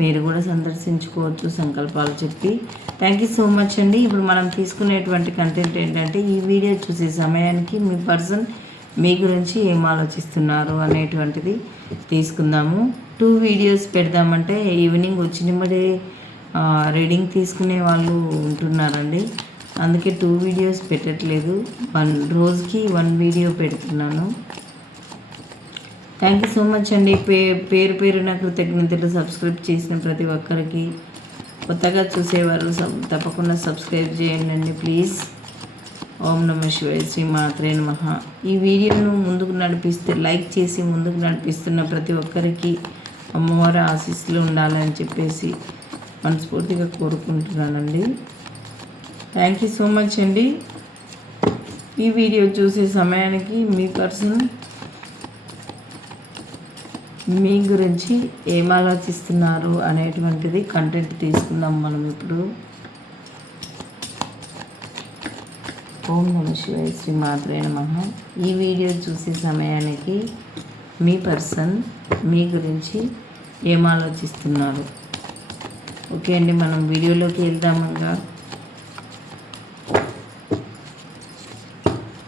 మీరు కూడా సందర్శించుకోవచ్చు సంకల్పాలు చెప్పి. థ్యాంక్ యూ సో మచ్ అండి. ఇప్పుడు మనం తీసుకునేటువంటి కంటెంట్ ఏంటంటే ఈ వీడియో చూసే సమయానికి మీ పర్సన్ మీ గురించి ఏం ఆలోచిస్తున్నారు అనేటువంటిది తీసుకుందాము. టూ వీడియోస్ పెడదామంటే ఈవినింగ్ వచ్చినబడే రీడింగ్ తీసుకునే వాళ్ళు ఉంటున్నారండి. అందుకే టూ వీడియోస్ పెట్టట్లేదు. వన్ రోజుకి వన్ వీడియో పెడుతున్నాను. థ్యాంక్ యూ సో మచ్ అండి. పే పేరు పేరు నా కృతజ్ఞతలు సబ్స్క్రైబ్ చేసిన ప్రతి ఒక్కరికి. కొత్తగా చూసేవారు సబ్ తప్పకుండా సబ్స్క్రైబ్ చేయండి అండి ప్లీజ్ ఓం నమ శివాయ శ్రీ మాత్రే నమ. ఈ వీడియోను ముందుకు నడిపిస్తే లైక్ చేసి ముందుకు నడిపిస్తున్న ప్రతి ఒక్కరికి అమ్మవారి ఆశీస్సులు ఉండాలని చెప్పేసి మనస్ఫూర్తిగా కోరుకుంటున్నానండి. థ్యాంక్ యూ సో మచ్ అండి. ఈ వీడియో చూసే సమయానికి మీ పర్సన్ మీ గురించి ఏం ఆలోచిస్తున్నారు అనేటువంటిది కంటెంట్ తీసుకుందాం మనం ఇప్పుడు. ఓం నమ శివాయ శ్రీ మాత్రే నమ. ఈ వీడియో చూసే సమయానికి మీ పర్సన్ మీ గురించి ఏం ఆలోచిస్తున్నారు? ఓకే అండి మనం వీడియోలోకి వెళ్దామంగా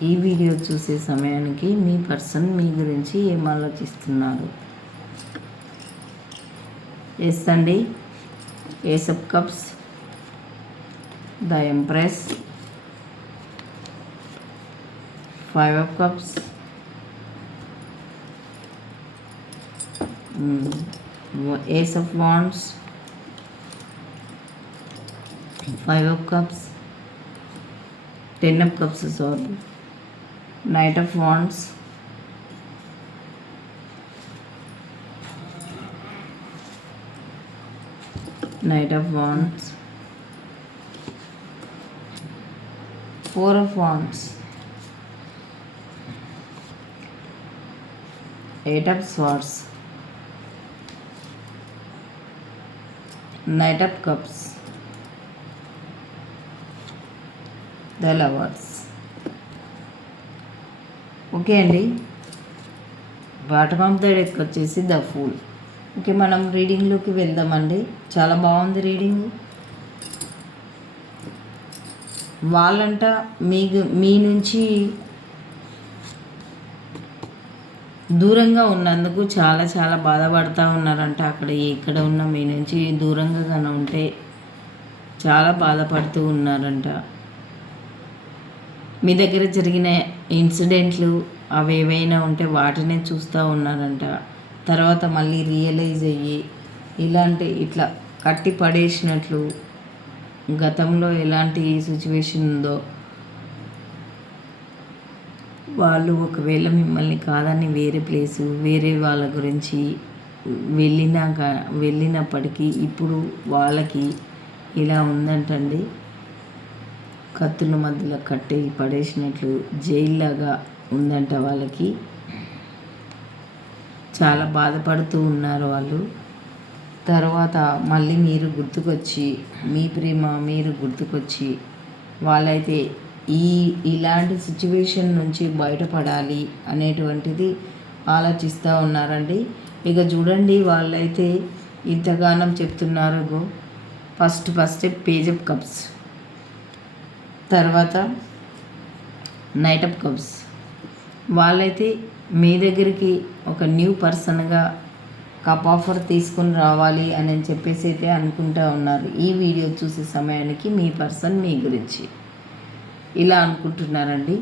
ఈ వీడియో చూసే సమయానికి మీ పర్సన్ మీ గురించి ఏం ఆలోచిస్తున్నారు? ఎస్ అండి ace of cups the empress five of cups ace of wands five of cups ten of cups sorry knight of wands knight of wands four of wands eight of swords knight of cups the lovers okay అండి bottom of the deck వచ్చేసి the fool okay మనం రీడింగ్లోకి వెళ్దామండి. చాలా బాగుంది reading. వాళ్ళంట మీ మీ నుంచి దూరంగా ఉన్నందుకు చాలా చాలా బాధపడుతూ ఉన్నారంట. అక్కడ ఎక్కడ ఉన్న మీ నుంచి దూరంగా కానీ ఉంటే చాలా బాధపడుతూ ఉన్నారంట. మీ దగ్గర జరిగిన ఇన్సిడెంట్లు అవి ఏవైనా ఉంటే వాటినే చూస్తూ ఉన్నారంట. తర్వాత మళ్ళీ రియలైజ్ అయ్యి ఇలాంటి ఇట్లా కట్టి పడేసినట్లు గతంలో ఎలాంటి సిచ్యువేషన్ ఉందో వాళ్ళు ఒకవేళ మిమ్మల్ని కాదని వేరే ప్లేసు వేరే వాళ్ళ గురించి వెళ్ళినాక వెళ్ళినప్పటికీ ఇప్పుడు వాళ్ళకి ఇలా ఉందంటండి. కత్తుల మధ్యలో కట్టి పడేసినట్లు జైల్లాగా ఉందంట వాళ్ళకి. చాలా బాధపడుతూ ఉన్నారు వాళ్ళు. తర్వాత మళ్ళీ మీరు గుర్తుకొచ్చి మీ ప్రేమ మీరు గుర్తుకొచ్చి వాళ్ళైతే ఈ ఇలాంటి సిచ్యువేషన్ నుంచి బయటపడాలి అనేటువంటిది ఆలోచిస్తూ ఉన్నారండి. ఇక చూడండి వాళ్ళైతే ఇంతగానం చెప్తున్నారు first first page of cups. తర్వాత నైట్ ఆఫ్ కప్స్. వాళ్ళైతే మీ దగ్గరికి ఒక న్యూ పర్సన్గా కప్ ఆఫర్ తీసుకుని రావాలి అని చెప్పేసి అయితే అనుకుంటూ ఉన్నారు. ఈ వీడియో చూసే సమయానికి మీ పర్సన్ మీ గురించి. ఇలా అనుకుంటున్నారండి.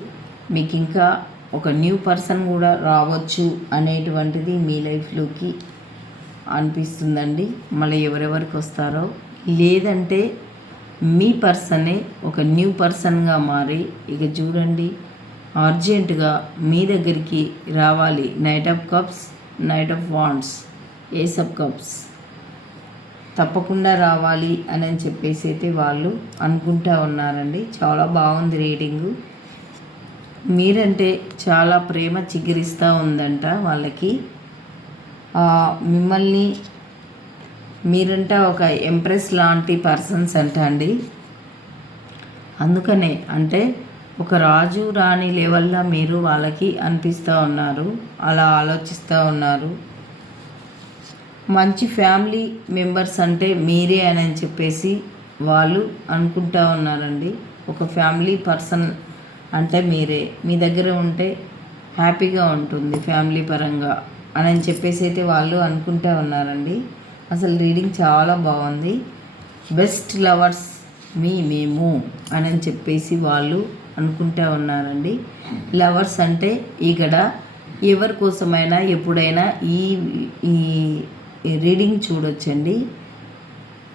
మీకు ఇంకా ఒక న్యూ పర్సన్ కూడా రావచ్చు అనేటువంటిది మీ లైఫ్లోకి అనిపిస్తుందండి. మళ్ళీ ఎవరెవరికి వస్తారో. లేదంటే మీ పర్సనే ఒక న్యూ పర్సన్గా మారి ఇక చూడండి అర్జెంటుగా మీ దగ్గరికి రావాలి. Knight of cups knight of wands ace of cups. తప్పకుండా రావాలి అని అని చెప్పేసి అయితే వాళ్ళు అనుకుంటా ఉన్నారండి. చాలా బాగుంది రీడింగు మీరంటే చాలా ప్రేమ చిగురిస్తూ ఉందంట వాళ్ళకి. ఆ, మిమ్మల్ని మీరంట ఒక ఎంప్రెస్ లాంటి పర్సన్స్ అంట అండి. అందుకనే అంటే ఒక రాజు రాణి లెవెల్లో మీరు వాళ్ళకి అనిపిస్తూ ఉన్నారు అలా ఆలోచిస్తూ ఉన్నారు. మంచి ఫ్యామిలీ మెంబర్స్ అంటే మీరే అని చెప్పేసి వాళ్ళు అనుకుంటా ఉన్నారండి. ఒక ఫ్యామిలీ పర్సన్ అంటే మీరే. మీ దగ్గర ఉంటే హ్యాపీగా ఉంటుంది ఫ్యామిలీ పరంగా అని చెప్పేసి అయితే వాళ్ళు అనుకుంటా ఉన్నారండి. అసలు రీడింగ్ చాలా బాగుంది. బెస్ట్ లవర్స్ మీ మేము అని చెప్పేసి వాళ్ళు అనుకుంటా ఉన్నారండి లవర్స్ అంటే ఇక్కడ ఎవరి కోసమైనా ఎప్పుడైనా ఈ ఈ రీడింగ్ చూడొచ్చండి.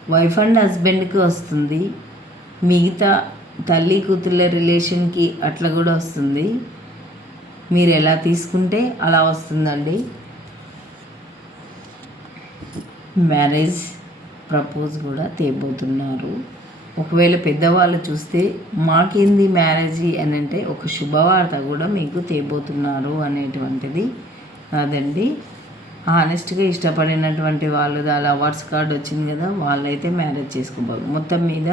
వైఫ్ అండ్ హస్బెండ్కి వస్తుంది. మిగతా తల్లి కూతుళ్ళ రిలేషన్కి అట్లా కూడా వస్తుంది. మీరు ఎలా తీసుకుంటే అలా వస్తుందండి. మ్యారేజ్ ప్రపోజ్ కూడా తేబోతున్నారు. ఒకవేళ పెద్దవాళ్ళు చూస్తే మాకేంది మ్యారేజ్ అని అంటే ఒక శుభవార్త కూడా మీకు తేబోతున్నారు అనేటువంటిది అదండి హానెస్ట్గా ఇష్టపడినటువంటి వాళ్ళు అలా అవార్డ్స్ కార్డ్ వచ్చింది కదా వాళ్ళైతే మ్యారేజ్ చేసుకోబోదు. మొత్తం మీద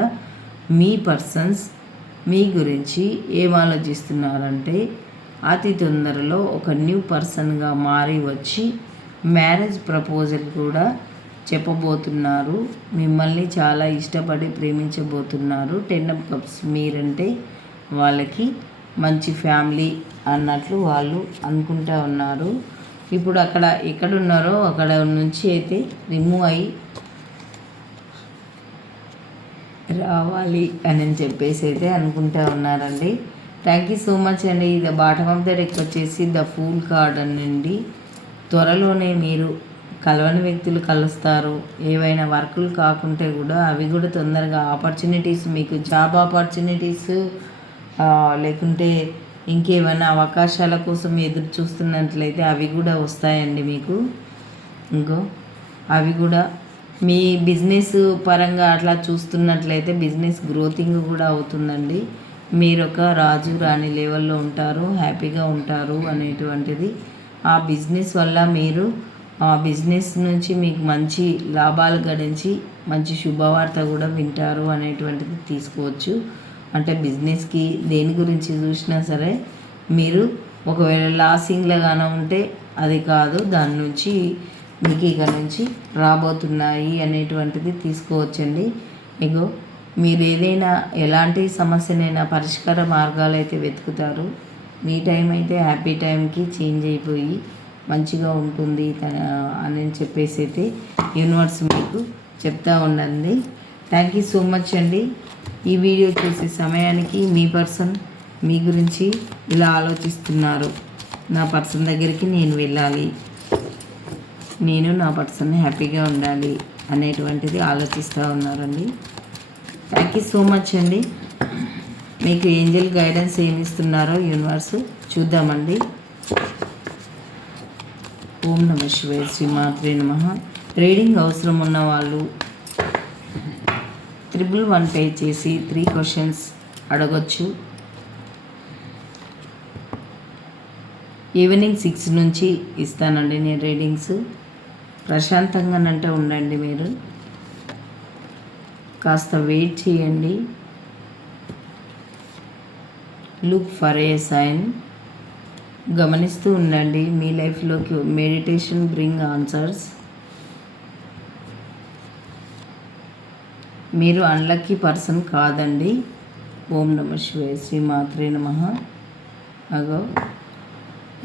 మీ పర్సన్స్ మీ గురించి ఏం ఆలోచిస్తున్నారంటే అతి తొందరలో ఒక న్యూ పర్సన్గా మారి వచ్చి మ్యారేజ్ ప్రపోజల్ కూడా చెప్పబోతున్నారు. మిమ్మల్ని చాలా ఇష్టపడి ప్రేమించబోతున్నారు. టెన్ ఆఫ్ కప్స్ మీరంటే వాళ్ళకి మంచి ఫ్యామిలీ అన్నట్లు వాళ్ళు అనుకుంటా ఉన్నారు. ఇప్పుడు అక్కడ ఎక్కడున్నారో అక్కడ నుంచి అయితే రిమూవ్ అయ్యి రావాలి అని చెప్పేసి అయితే అనుకుంటా ఉన్నారండి. థ్యాంక్ యూ సో మచ్ అండి. ఇది బాటమ్ ఆఫ్ ద డెక్ వచ్చేసి ద ఫూల్ కార్డ్ అండి. త్వరలోనే మీరు కలవని వ్యక్తులు కలుస్తారు. ఏవైనా వర్కులు కాకుంటే కూడా అవి కూడా తొందరగా ఆపర్చునిటీస్ మీకు జాబ్ ఆపర్చునిటీస్ లేకుంటే ఇంకేమైనా అవకాశాల కోసం ఎదురు చూస్తున్నట్లయితే అవి కూడా వస్తాయండి మీకు. ఇంకో అవి కూడా మీ బిజినెస్ పరంగా అట్లా చూస్తున్నట్లయితే బిజినెస్ గ్రోతింగ్ కూడా అవుతుందండి. మీరు ఒక రాజు రాణి లెవెల్లో ఉంటారు హ్యాపీగా ఉంటారు అనేటువంటిది. ఆ బిజినెస్ వల్ల మీరు ఆ బిజినెస్ నుంచి మీకు మంచి లాభాలు గడించి మంచి శుభవార్త కూడా వింటారు అనేటువంటిది తీసుకోవచ్చు. అంటే బిజినెస్కి దేని గురించి చూసినా సరే మీరు ఒకవేళ లాసింగ్లో ఉంటే అది కాదు దాని నుంచి మీకు ఇక నుంచి రాబోతున్నాయి అనేటువంటిది తీసుకోవచ్చండి. ఇగో మీరు ఏదైనా ఎలాంటి సమస్యనైనా పరిష్కార మార్గాలు అయితే వెతుకుతారు. మీ టైం అయితే హ్యాపీ టైంకి చేంజ్ అయిపోయి మంచిగా ఉంటుంది అని చెప్పేసి అయితే యూనివర్స్ మీకు చెప్తా ఉండండి. థ్యాంక్ యూ సో మచ్ అండి. ఈ వీడియో చూసే సమయానికి మీ పర్సన్ మీ గురించి ఇలా ఆలోచిస్తున్నారు. నా పర్సన్ దగ్గరికి నేను వెళ్ళాలి. నేను నా పర్సన్ హ్యాపీగా ఉండాలి అనేటువంటిది ఆలోచిస్తూ ఉన్నారండి. థ్యాంక్ యూ సో మచ్ అండి. మీకు ఏంజల్ గైడెన్స్ ఏమి ఇస్తున్నారో యూనివర్స్ చూద్దామండి. ఓం నమ శివాయ శ్రీమాత్రే నమ. రీడింగ్ అవసరం ఉన్న వాళ్ళు త్రిబుల్ వన్ పే చేసి త్రీ క్వశ్చన్స్ అడగొచ్చు. ఈవినింగ్ సిక్స్ నుంచి ఇస్తానండి నేను రీడింగ్స్. ప్రశాంతంగానంటే ఉండండి మీరు. కాస్త వెయిట్ చేయండి. Look for a sign. గమనిస్తూ ఉండండి. మీ లైఫ్లోకి మెడిటేషన్ బ్రింగ్ ఆన్సర్స్. మీరు అన్లక్కీ పర్సన్ కాదండి. ఓం నమ శివాయ. శ్రీ మాత్రే నమ. అగో.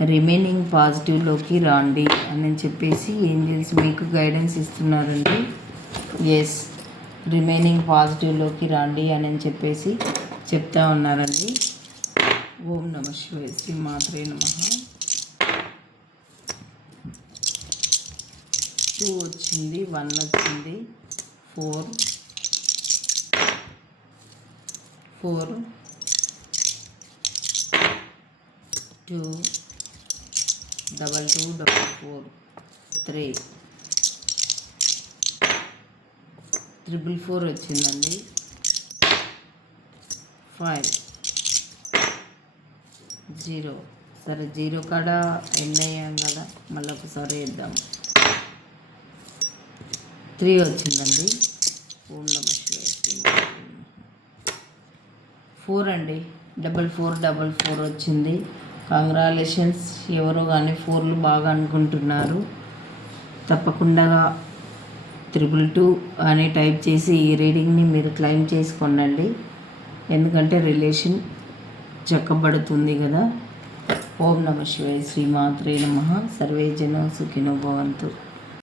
రిమైనింగ్ పాజిటివ్లోకి రాండి అని చెప్పేసి ఏంజల్స్ మీకు గైడెన్స్ ఇస్తున్నారండి. ఎస్ రిమైనింగ్ పాజిటివ్లోకి రాండి అని చెప్పేసి చెప్తా ఉన్నారండి. ఓం నమ శివాయ శ్రీ మాత్రే నమ. టూ వచ్చింది వన్ వచ్చింది four. Four. Two. Double two double four. Three. Triple four వచ్చిందండి. ఫైవ్. జీరో. సరే జీరో కాడ ఎండ్ అయ్యాం కదా మళ్ళీ ఒకసారి వేద్దాం. త్రీ వచ్చిందండి. ఓం నెంబర్ ఫోర్ అండి. డబల్ ఫోర్ డబల్ ఫోర్ వచ్చింది. కంగ్రాలేషన్స్ ఎవరో కానీ ఫోర్లు బాగా అనుకుంటున్నారు. తప్పకుండా త్రిబుల్ టూ అని టైప్ చేసి ఈ రీడింగ్ని మీరు క్లెయిమ్ చేసుకోండి ఎందుకంటే రిలేషన్ చెక్కబడుతుంది కదా ఓం నమ శివాయ శ్రీమాత్రే నమ సర్వే జన సుఖినో భవంతు